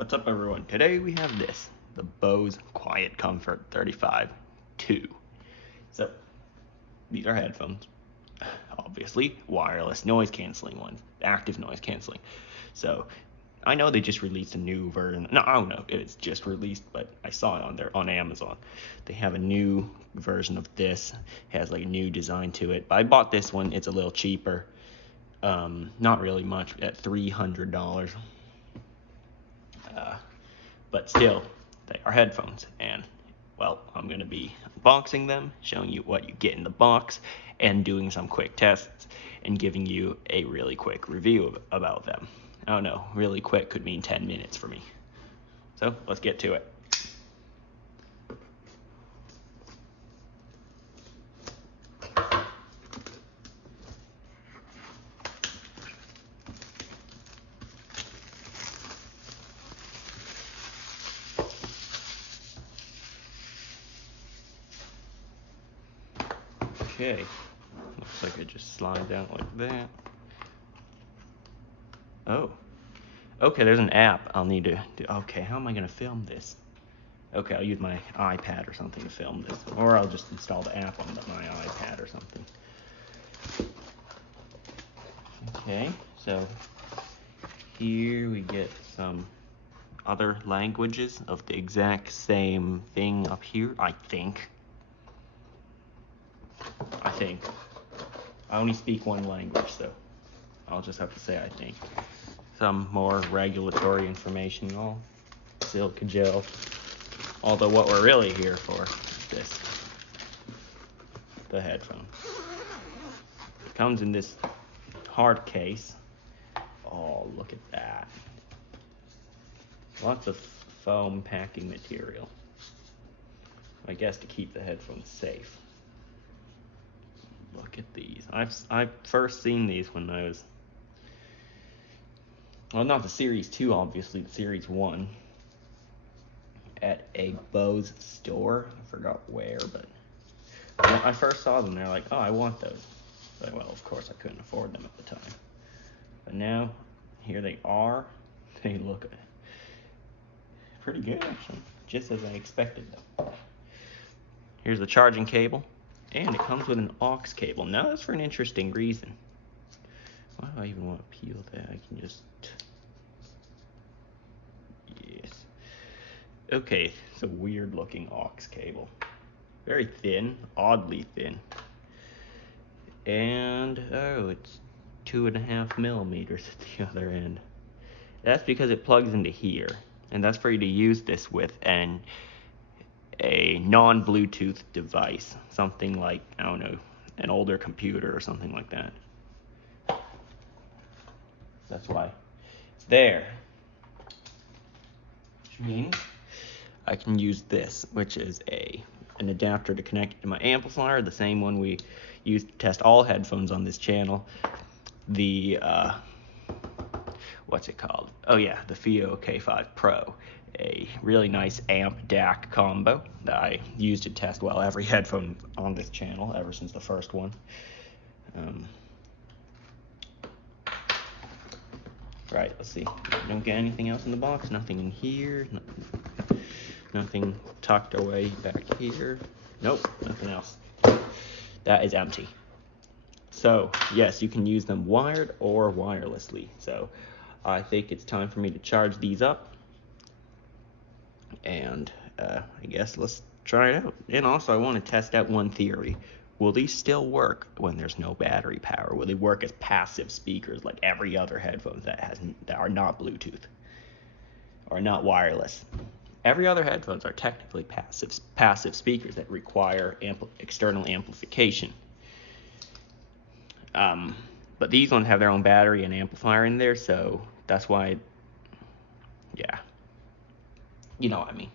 What's up, everyone? Today we have the Bose QuietComfort 35-2. So these are headphones, obviously wireless noise canceling ones, active noise canceling. So I know they just released a new version. No, I don't know if it's just released, but I saw it on Amazon. They have a new version of this. It has like a new design to it. But I bought this one. It's a little cheaper. Not really much, at $300. But still, they are headphones, and well, I'm going to be unboxing them, showing you what you get in the box, and doing some quick tests, and giving you a really quick review about them. I don't know, really quick could mean 10 minutes for me. So, let's get to it. Okay, looks like it just slides out like that. Oh, okay, there's an app I'll need to do. Okay, how am I going to film this? Okay, I'll use my iPad or something to film this, or I'll just install the app on my iPad or something. Okay, so here we get some other languages of the exact same thing up here, I think. I only speak one language, so I'll just have to say I think. Some more regulatory information, all silica gel. Although what we're really here for is the headphone. It comes in this hard case. Oh, look at that. Lots of foam packing material. I guess to keep the headphones safe. Look at these. I've first seen these when I was, well, not the Series 2, obviously, the Series 1, at a Bose store. I forgot where, but when I first saw them, they're like, oh, I want those. But, well, of course, I couldn't afford them at the time. But now, here they are. They look pretty good, actually, just as I expected them. Here's the charging cable. And it comes with an aux cable. Now that's for an interesting reason. Why do I even want to peel that? I can just... Yes. Okay, it's a weird looking aux cable. Very thin, oddly thin. And, oh, it's 2.5 millimeters at the other end. That's because it plugs into here. And that's for you to use this with a non-Bluetooth device, something like, I don't know, an older computer or something like that. That's why it's there. Which means I can use this, which is an adapter to connect it to my amplifier, the same one we use to test all headphones on this channel. The what's it called? Oh yeah, the FIO K5 Pro. A really nice amp DAC combo that I use to test, well, every headphone on this channel ever since the first one. Right, let's see. Don't get anything else in the box. Nothing in here. Nothing tucked away back here. Nope, nothing else. That is empty. So, yes, you can use them wired or wirelessly. So, I think it's time for me to charge these up. And I guess let's try it out. And also, I want to test out one theory. Will these still work when there's no battery power? Will they work as passive speakers like every other headphones that are not Bluetooth or not wireless? Every other headphones are technically passive speakers that require external amplification. But these ones have their own battery and amplifier in there, so that's why, yeah. You know what I mean.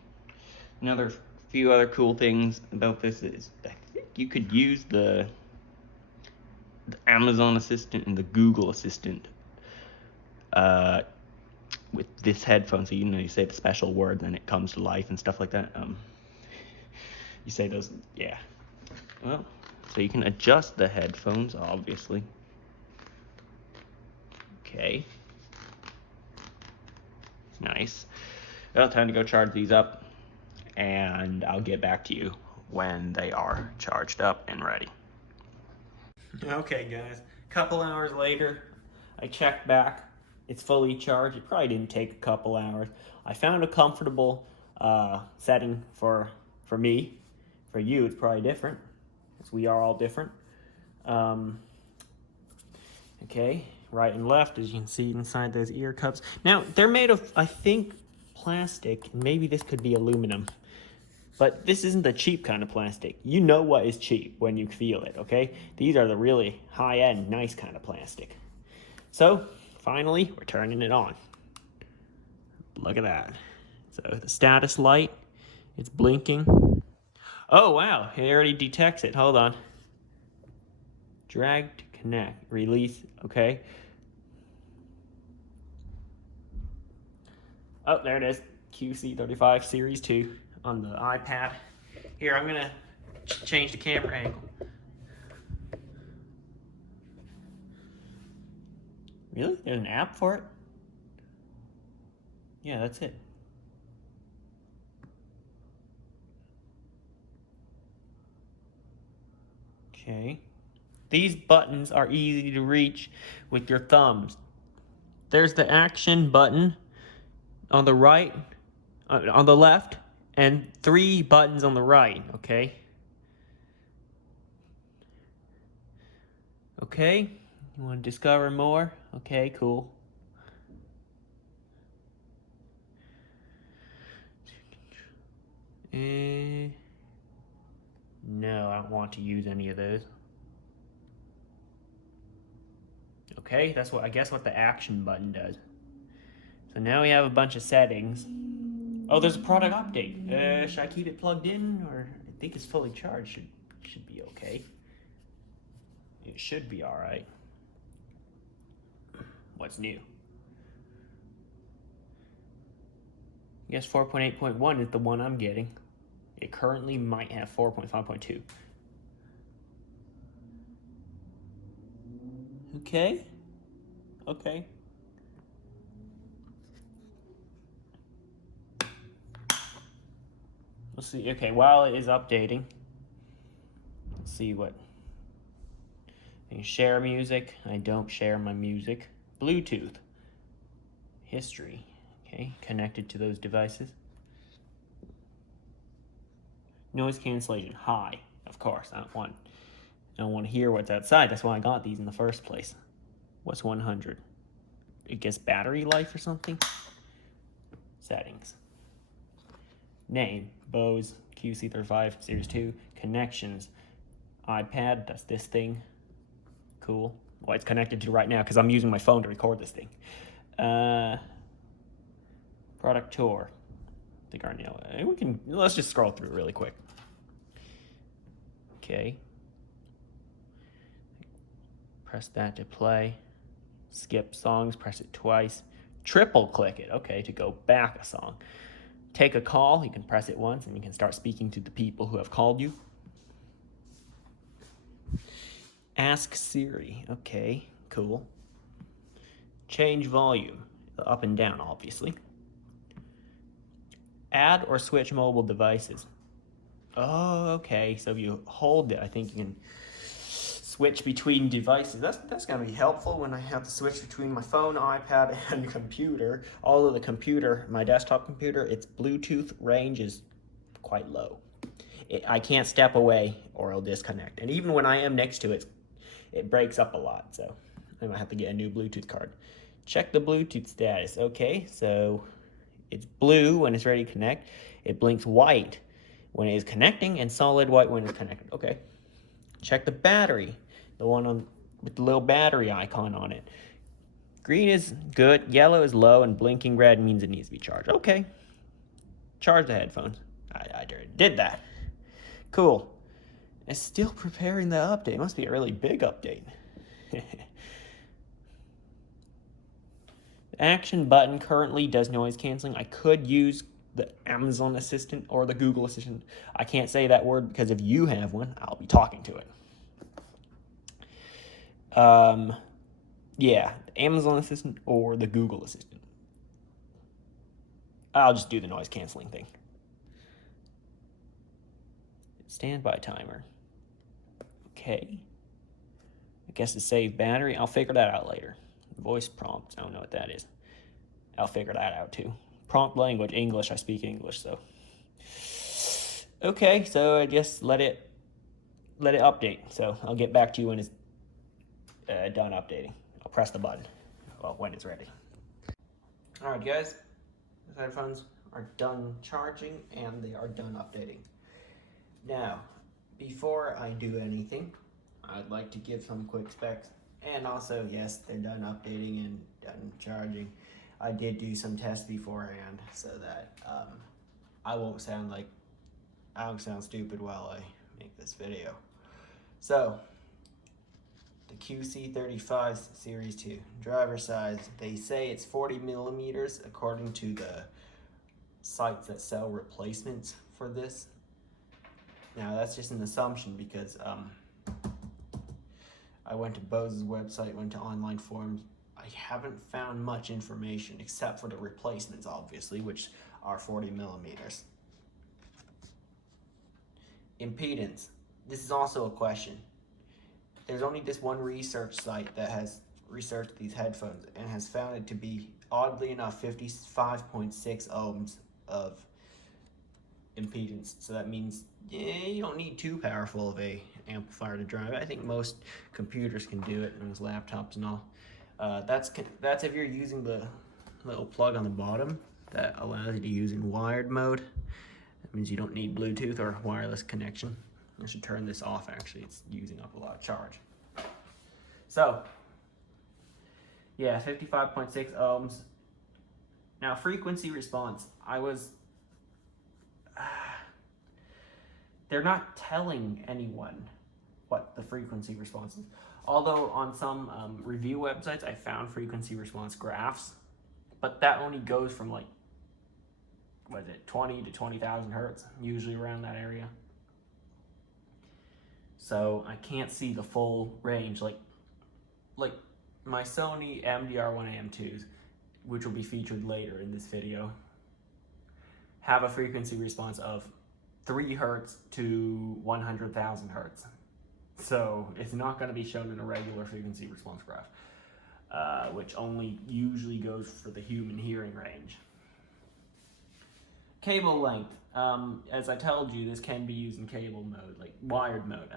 Another few other cool things about this is I think you could use the Amazon Assistant and the Google Assistant with this headphone. So you say the special words and it comes to life and stuff like that. You say those, yeah. Well, so you can adjust the headphones, obviously. Okay. Nice. Well, time to go charge these up, and I'll get back to you when they are charged up and ready. Okay, guys. A couple hours later, I checked back. It's fully charged. It probably didn't take a couple hours. I found a comfortable setting for me. For you, it's probably different, because we are all different. Okay, right and left, as you can see inside those ear cups. Now, they're made of, I think, plastic. Maybe this could be aluminum. But this isn't the cheap kind of plastic. You know what is cheap when you feel it, okay? These are the really high-end, nice kind of plastic. So, finally, we're turning it on. Look at that. So, the status light, it's blinking. Oh, wow, it already detects it. Hold on. Drag to connect. Release, okay. Oh, there it is. QC35 Series 2 on the iPad. Here, I'm gonna change the camera angle. Really? There's an app for it? Yeah, that's it. Okay. These buttons are easy to reach with your thumbs. There's the action button on the right, on the left, and 3 buttons on the right, okay? Okay, you want to discover more? Okay, cool. No, I don't want to use any of those. Okay, that's what I guess what the action button does. So now we have a bunch of settings. Oh, there's a product update. Should I keep it plugged in, or I think it's fully charged? Should be okay. It should be all right. What's new? I guess 4.8.1 is the one I'm getting. It currently might have 4.5.2. Okay. Okay. We'll see. Okay, while it is updating, let's see what. I can share music. I don't share my music. Bluetooth. History. Okay, connected to those devices. Noise cancellation. High, of course. I don't want to hear what's outside. That's why I got these in the first place. What's 100? I guess battery life or something? Settings. Name, Bose QC35 Series 2. Connections, iPad, that's this thing. Cool. Well, it's connected to right now because I'm using my phone to record this thing. Product tour. I think our nail. Let's just scroll through really quick. Okay. Press that to play. Skip songs, press it twice. Triple click it, okay, to go back a song. Take a call, you can press it once and you can start speaking to the people who have called you. Ask Siri, okay, cool. Change volume, up and down, obviously. Add or switch mobile devices. Oh, okay, so if you hold it, I think you can switch between devices. That's gonna be helpful when I have to switch between my phone, iPad, and computer. Although the computer, my desktop computer, its Bluetooth range is quite low. I can't step away or it'll disconnect. And even when I am next to it, it breaks up a lot. So I might have to get a new Bluetooth card. Check the Bluetooth status. Okay, so it's blue when it's ready to connect. It blinks white when it is connecting and solid white when it's connected. Okay. Check the battery, the one with the little battery icon on it. Green is good, yellow is low, and blinking red means it needs to be charged. Okay. Charge the headphones. I did that. Cool. It's still preparing the update. It must be a really big update. The action button currently does noise canceling. I could use the Amazon Assistant or the Google Assistant. I can't say that word because if you have one, I'll be talking to it. Yeah, the Amazon Assistant or the Google Assistant. I'll just do the noise canceling thing. Standby timer. Okay. I guess to save battery, I'll figure that out later. Voice prompts, I don't know what that is. I'll figure that out too. Prompt language, English, I speak English, so. Okay, so I guess let it update. So I'll get back to you when it's done updating. I'll press the button, well, when it's ready. All right, guys, the headphones are done charging and they are done updating. Now, before I do anything, I'd like to give some quick specs. And also, yes, they're done updating and done charging. I did do some tests beforehand so that I won't sound stupid while I make this video. So, the QC35 Series 2 driver size, they say it's 40 millimeters according to the sites that sell replacements for this. Now that's just an assumption because I went to Bose's website, went to online forums. I haven't found much information except for the replacements, obviously, which are 40 millimeters. Impedance. This is also a question. There's only this one research site that has researched these headphones and has found it to be, oddly enough, 55.6 ohms of impedance. So that means you don't need too powerful of a amplifier to drive it. I think most computers can do it, and most laptops and all. That's if you're using the little plug on the bottom that allows you to use in wired mode. That means you don't need Bluetooth or wireless connection. I should turn this off, actually. It's using up a lot of charge. So, yeah, 55.6 ohms. Now, frequency response. They're not telling anyone what the frequency response is. Although on some review websites, I found frequency response graphs, but that only goes from 20 to 20,000 hertz, usually around that area. So I can't see the full range. Like my Sony MDR1 AM2s, which will be featured later in this video, have a frequency response of 3 hertz to 100,000 hertz. So it's not going to be shown in a regular frequency response graph, which only usually goes for the human hearing range. Cable length. As I told you, this can be used in cable mode, like wired mode.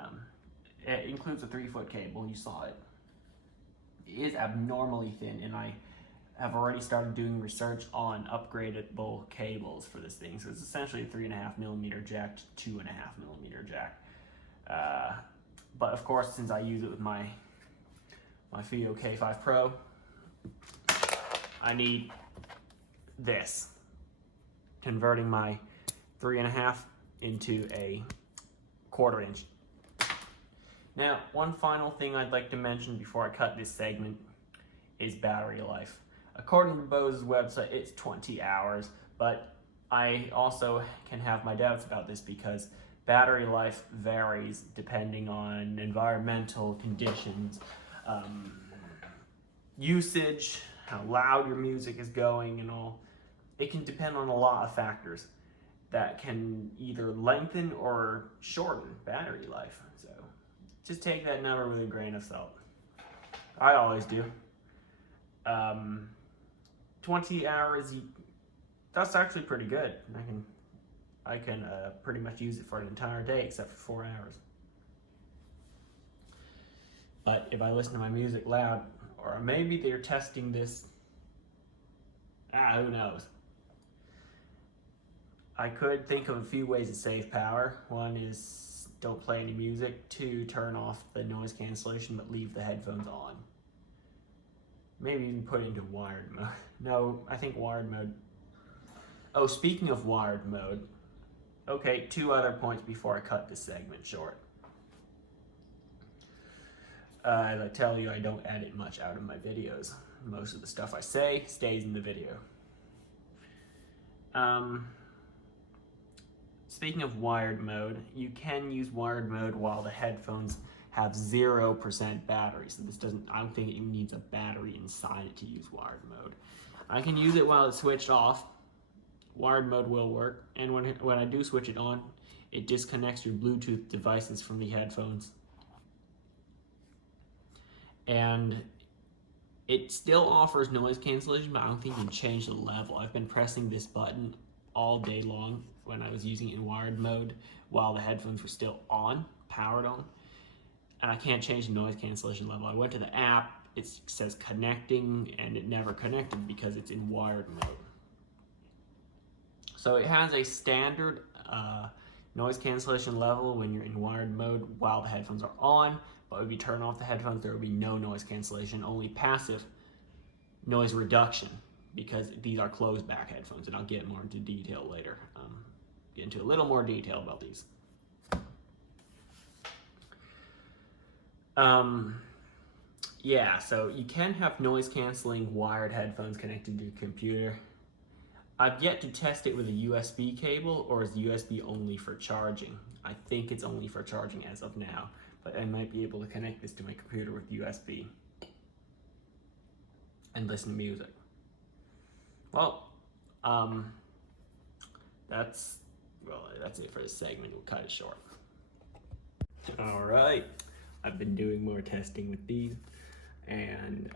It includes a 3-foot cable. You saw it. It is abnormally thin, and I have already started doing research on upgradable cables for this thing. So it's essentially a 3.5 millimeter jack to 2.5 millimeter jack. But of course, since I use it with my Fido K5 Pro, I need this, converting my 3.5 into a 1/4 inch. Now, one final thing I'd like to mention before I cut this segment is battery life. According to Bose's website, it's 20 hours, but I also can have my doubts about this because battery life varies depending on environmental conditions, usage, how loud your music is going and all. It can depend on a lot of factors that can either lengthen or shorten battery life. So just take that number with a grain of salt. I always do. 20 hours, that's actually pretty good. I can pretty much use it for an entire day except for 4 hours. But if I listen to my music loud, or maybe they're testing this, who knows. I could think of a few ways to save power. One is don't play any music. 2, turn off the noise cancellation but leave the headphones on. Maybe even put it into wired mode. No, I think wired mode. Oh, speaking of wired mode, okay, 2 other points before I cut this segment short. As I tell you, I don't edit much out of my videos. Most of the stuff I say stays in the video. Speaking of wired mode, you can use wired mode while the headphones have 0% battery. So I don't think it even needs a battery inside it to use wired mode. I can use it while it's switched off, wired mode will work, and when I do switch it on, it disconnects your Bluetooth devices from the headphones. And it still offers noise cancellation, but I don't think you can change the level. I've been pressing this button all day long when I was using it in wired mode while the headphones were still on, powered on, and I can't change the noise cancellation level. I went to the app, it says connecting, and it never connected because it's in wired mode. So it has a standard noise cancellation level when you're in wired mode while the headphones are on, but if you turn off the headphones, there will be no noise cancellation, only passive noise reduction, because these are closed back headphones, and I'll get more into detail later. Get into a little more detail about these. Yeah, so you can have noise canceling wired headphones connected to your computer. I've yet to test it with a USB cable, or is USB only for charging? I think it's only for charging as of now, but I might be able to connect this to my computer with USB and listen to music. Well, that's it for this segment. We'll cut it short. All right, I've been doing more testing with these, and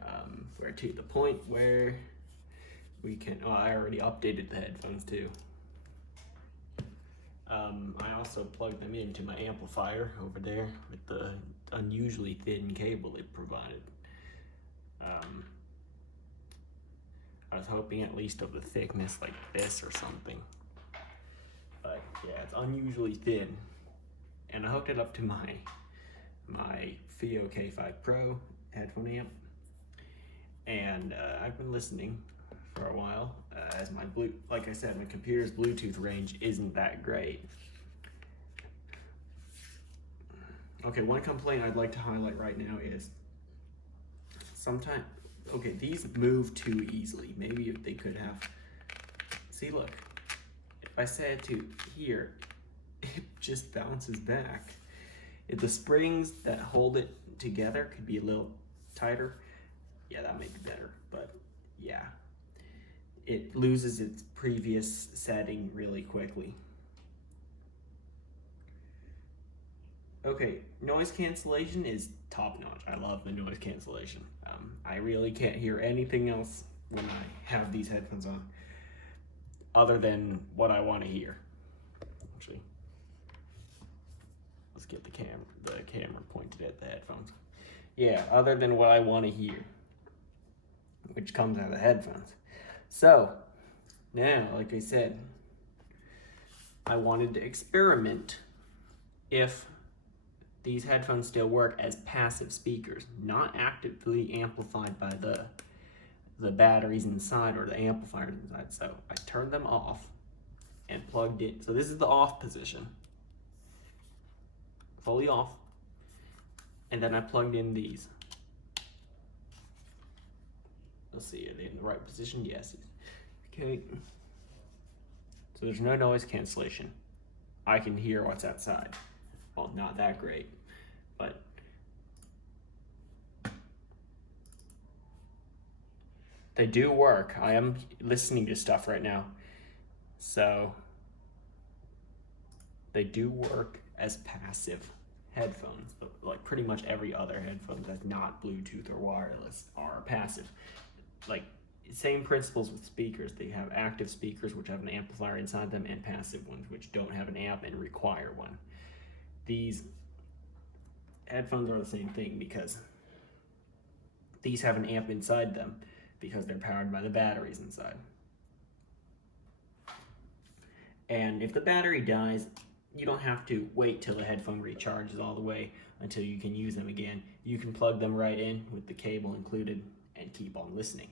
we're to the point where we can, I already updated the headphones too. I also plugged them into my amplifier over there with the unusually thin cable it provided. I was hoping at least of the thickness like this or something. But yeah, it's unusually thin. And I hooked it up to my FIO K5 Pro headphone amp. And I've been listening for a while, as like I said, my computer's Bluetooth range isn't that great. Okay, one complaint I'd like to highlight right now is sometimes, okay, these move too easily. Maybe if they could have, see, look, if I set it to here, it just bounces back. If the springs that hold it together could be a little tighter, yeah, that may be better, but yeah. It loses its previous setting really quickly. Okay, noise cancellation is top notch. I love the noise cancellation. I really can't hear anything else when I have these headphones on, other than what I want to hear. Actually, let's get the camera pointed at the headphones. Yeah, other than what I want to hear, which comes out of the headphones. So, now, like I said, I wanted to experiment if these headphones still work as passive speakers, not actively amplified by the batteries inside or the amplifiers inside. So I turned them off and plugged in. So this is the off position, fully off. And then I plugged in these. Let's see, are they in the right position? Yes. Okay. So there's no noise cancellation. I can hear what's outside. Well, not that great, but they do work. I am listening to stuff right now. So they do work as passive headphones, but like pretty much every other headphone that's not Bluetooth or wireless are passive. Like, same principles with speakers. They have active speakers which have an amplifier inside them, and passive ones which don't have an amp and require one. These headphones are the same thing because these have an amp inside them because they're powered by the batteries inside. And if the battery dies, you don't have to wait till the headphone recharges all the way until you can use them again. You can plug them right in with the cable included and keep on listening.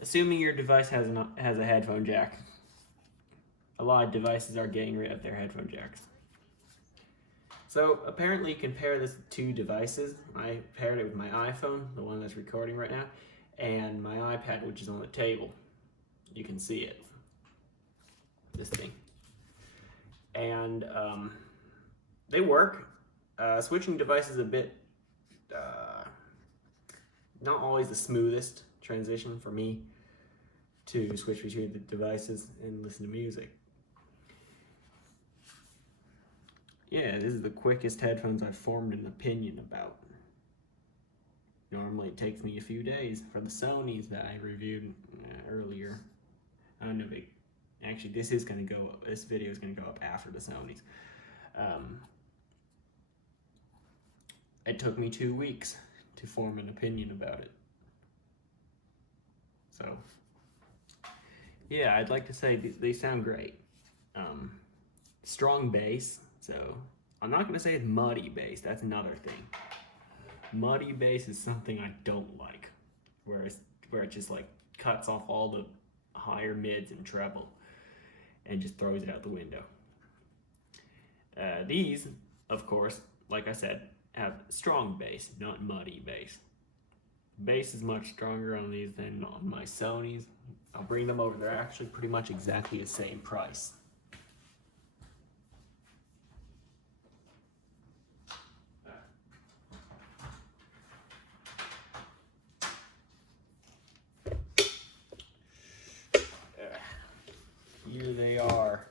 Assuming your device has a headphone jack. A lot of devices are getting rid of their headphone jacks. So apparently you can pair this with two devices. I paired it with my iPhone, the one that's recording right now, and my iPad, which is on the table. You can see it. This thing. And they work. Switching devices a bit, not always the smoothest transition for me. to switch between the devices and listen to music. Yeah, this is the quickest headphones I've formed an opinion about. Normally it takes me a few days for the Sonys that I reviewed earlier. I don't know, actually this video is gonna go up after the Sonys. It took me 2 weeks to form an opinion about it. So, yeah, I'd like to say they sound great. Strong bass, so I'm not gonna say it's muddy bass, that's another thing. Muddy bass is something I don't like, where it just like cuts off all the higher mids and treble and just throws it out the window. These, of course, like I said, have strong bass, not muddy bass. Bass is much stronger on these than on my Sonys. I'll bring them over. They're actually pretty much exactly the same price. Here they are.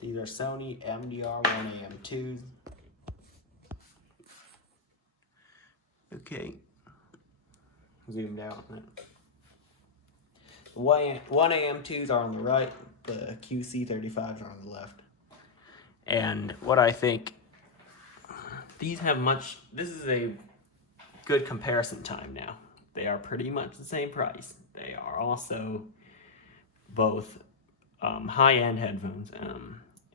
These are Sony MDR1AM2s. Okay. Zoomed out. The 1AM2s are on the right, the QC35s are on the left. And what I think, this is a good comparison time now. They are pretty much the same price. They are also both high-end headphones.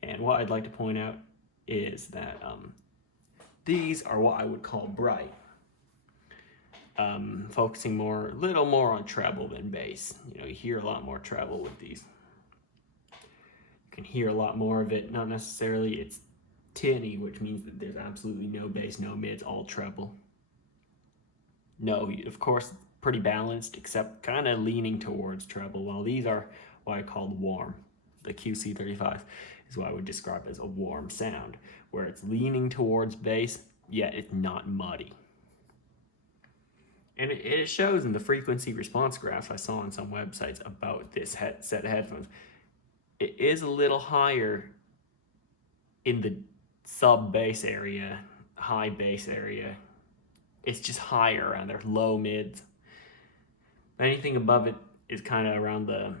And what I'd like to point out is that these are what I would call bright. Focusing a little more on treble than bass. You know, you hear a lot more treble with these. You can hear a lot more of it. Not necessarily it's tinny, which means that there's absolutely no bass, no mids, all treble. No, of course, pretty balanced, except kind of leaning towards treble, while these are what I call warm. The QC35 is what I would describe as a warm sound, where it's leaning towards bass, yet it's not muddy. And it shows in the frequency response graphs I saw on some websites about this set of headphones. It is a little higher in the sub-bass area, high bass area. It's just higher around there, low mids. Anything above it is kind of around the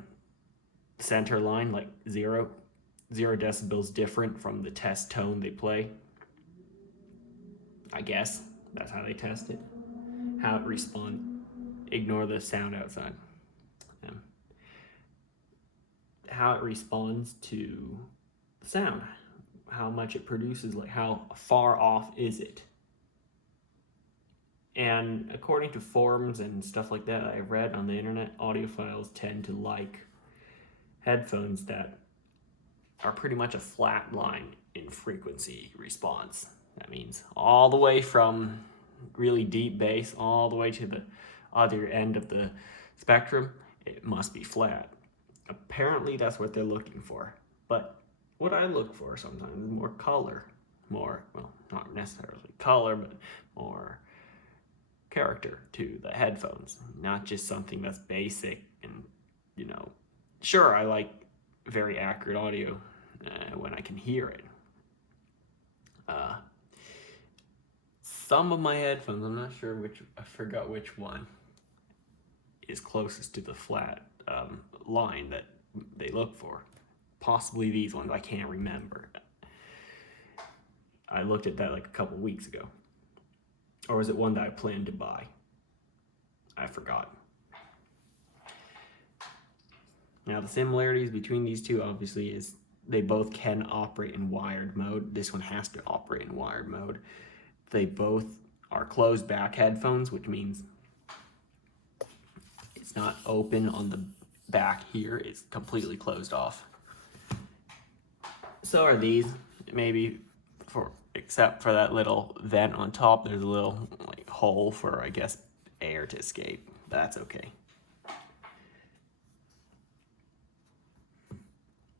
center line, like 0 decibels different from the test tone they play. I guess that's how they test it. How it responds. Ignore the sound outside. How it responds to the sound. How much it produces, like how far off is it? And according to forums and stuff like that I've read on the internet, audiophiles tend to like headphones that are pretty much a flat line in frequency response. That means all the way from really deep bass all the way to the other end of the spectrum, it must be flat. Apparently that's what they're looking for. But what I look for sometimes is more color. Well, not necessarily color, but more character to the headphones. Not just something that's basic and, you know, sure, I like very accurate audio when I can hear it. Some of my headphones, I'm not sure I forgot which one is closest to the flat line that they look for. Possibly these ones, I can't remember. I looked at that like a couple weeks ago. Or was it one that I planned to buy? I forgot. Now the similarities between these two obviously is they both can operate in wired mode. This one has to operate in wired mode. They both are closed back headphones, which means it's not open on the back here. It's completely closed off. So are these, maybe except for that little vent on top, there's a little like hole for, I guess, air to escape. That's okay.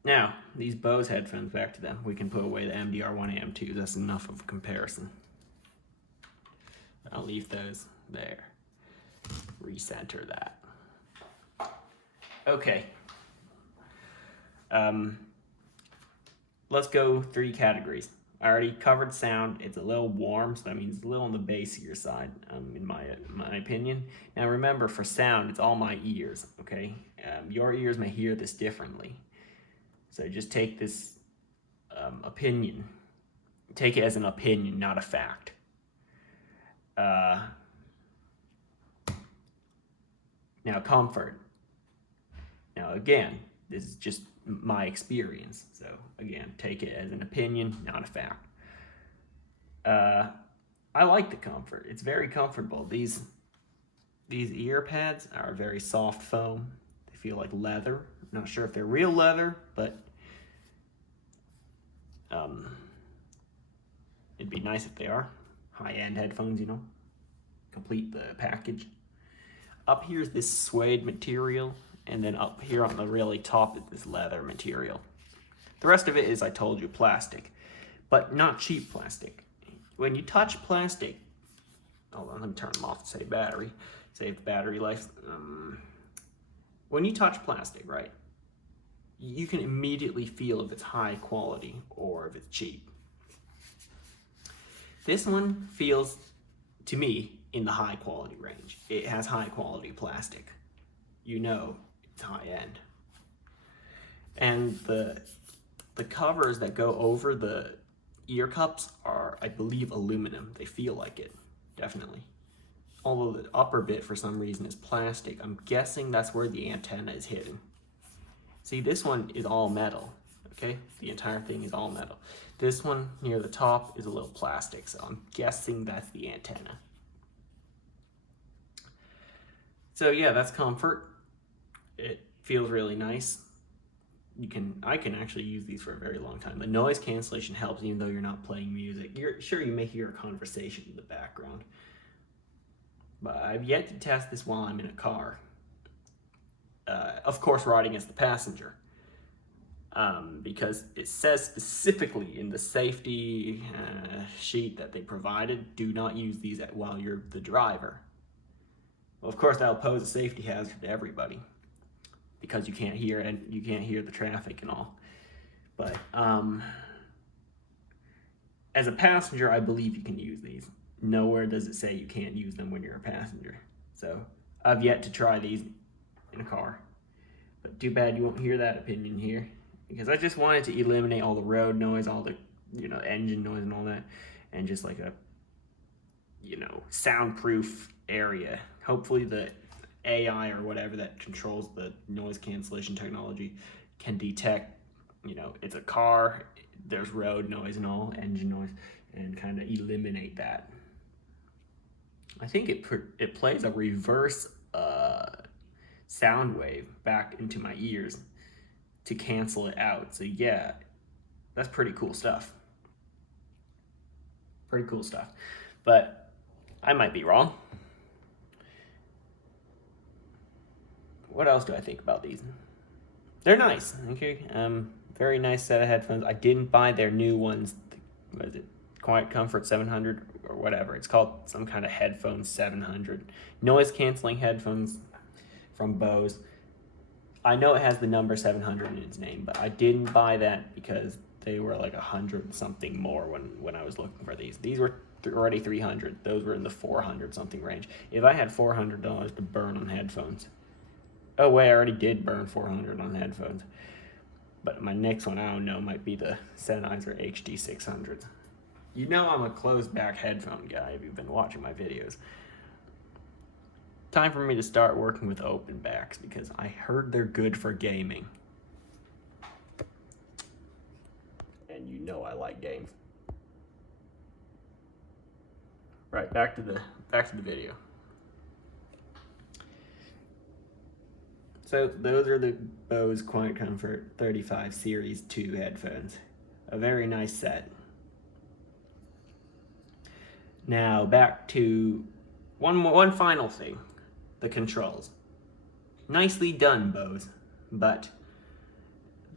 Now, these Bose headphones, back to them. We can put away the MDR1AM2s. That's enough of a comparison. I'll leave those there. Recenter that. Okay. Let's go 3 categories. I already covered sound. It's a little warm, so that means it's a little on the bassier side, in my opinion. Now remember, for sound, it's all my ears, okay? Your ears may hear this differently. So just take this opinion. Take it as an opinion, not a fact. Now, comfort. Now, again, this is just my experience. So, again, take it as an opinion, not a fact. I like the comfort. It's very comfortable. These ear pads are very soft foam. They feel like leather. I'm not sure if they're real leather, but it'd be nice if they are. High-end headphones, you know. Complete the package. Up here is this suede material, and then up here on the really top is this leather material. The rest of it is, I told you, plastic, but not cheap plastic. When you touch plastic, hold on, let me turn them off to save battery, save the battery life. When you touch plastic, right, you can immediately feel if it's high quality or if it's cheap. This one feels, to me, in the high quality range. It has high quality plastic. You know it's high end. And the covers that go over the ear cups are, I believe, aluminum. They feel like it, definitely. Although the upper bit, for some reason, is plastic. I'm guessing that's where the antenna is hidden. See, this one is all metal, okay? The entire thing is all metal. This one near the top is a little plastic, so I'm guessing that's the antenna. So yeah, that's comfort. It feels really nice. I can actually use these for a very long time. The noise cancellation helps even though you're not playing music. You may hear a conversation in the background. But I've yet to test this while I'm in a car. Of course, riding as the passenger. Because it says specifically in the safety sheet that they provided, do not use these while you're the driver. Well, of course, that'll pose a safety hazard to everybody because you can't hear the traffic and all. But as a passenger, I believe you can use these. Nowhere does it say you can't use them when you're a passenger. So I've yet to try these in a car. But too bad you won't hear that opinion here, because I just wanted to eliminate all the road noise, all the engine noise and all that, and just like a soundproof area. Hopefully the AI or whatever that controls the noise cancellation technology can detect, it's a car, there's road noise and all, engine noise, and kind of eliminate that. I think it plays a reverse sound wave back into my ears to cancel it out. So yeah, that's pretty cool stuff. Pretty cool stuff. But I might be wrong. What else do I think about these? They're nice, okay? Very nice set of headphones. I didn't buy their new ones. What is it? QuietComfort 700 or whatever. It's called some kind of headphones 700. Noise canceling headphones from Bose. I know it has the number 700 in its name, but I didn't buy that because they were like 100 something more when I was looking for these. These were already 300. Those were in the 400 something range. If I had $400 to burn on headphones, oh wait, I already did burn $400 on headphones. But my next one, I don't know, might be the Sennheiser HD 600s. You know I'm a closed back headphone guy if you've been watching my videos. Time for me to start working with open backs because I heard they're good for gaming. And you know I like games. Right, back to the video. So those are the Bose QuietComfort 35 Series 2 headphones. A very nice set. Now back to one final thing. The controls. Nicely done, Bose, but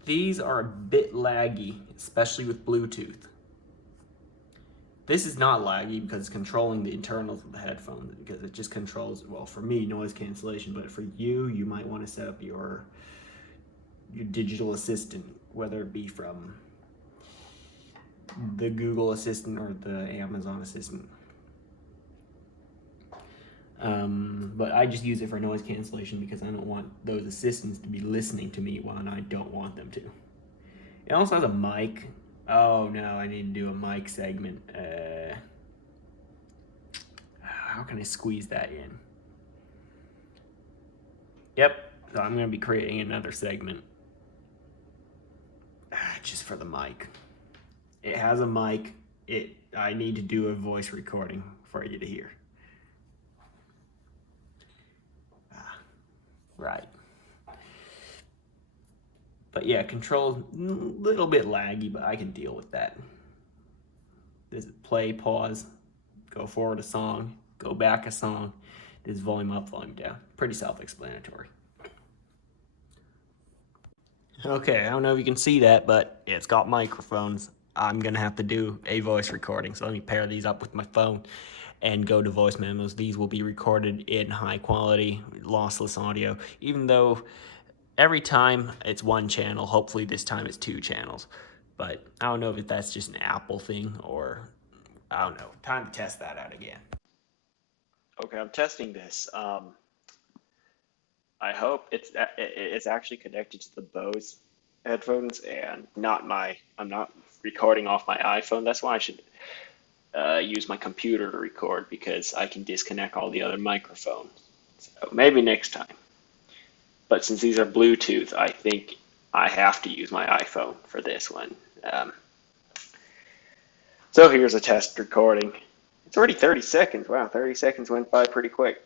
these are a bit laggy, especially with Bluetooth. This is not laggy because it's controlling the internals of the headphones, because it just controls, well, for me, noise cancellation, but for you, you might want to set up your digital assistant, whether it be from the Google Assistant or the Amazon Assistant. But I just use it for noise cancellation because I don't want those assistants to be listening to me when I don't want them to. It also has a mic. Oh no, I need to do a mic segment. How can I squeeze that in? Yep, so I'm going to be creating another segment just for the mic. It has a mic. I need to do a voice recording for you to hear. Right. But yeah, control a little bit laggy, but I can deal with that. This is play, pause, go forward a song, go back a song. This is volume up, volume down. Pretty self-explanatory. Okay, I don't know if you can see that, but it's got microphones. I'm gonna have to do a voice recording, so let me pair these up with my phone and go to voice memos. These will be recorded in high quality, lossless audio, even though every time it's one channel. Hopefully this time it's 2 channels, but I don't know if that's just an Apple thing or I don't know. Time to test that out again. Okay, I'm testing this. I hope it's actually connected to the Bose headphones and I'm not recording off my iPhone. That's why I should use my computer to record, because I can disconnect all the other microphones. So maybe next time. But since these are Bluetooth, I think I have to use my iPhone for this one. So here's a test recording. It's already 30 seconds. Wow, 30 seconds went by pretty quick.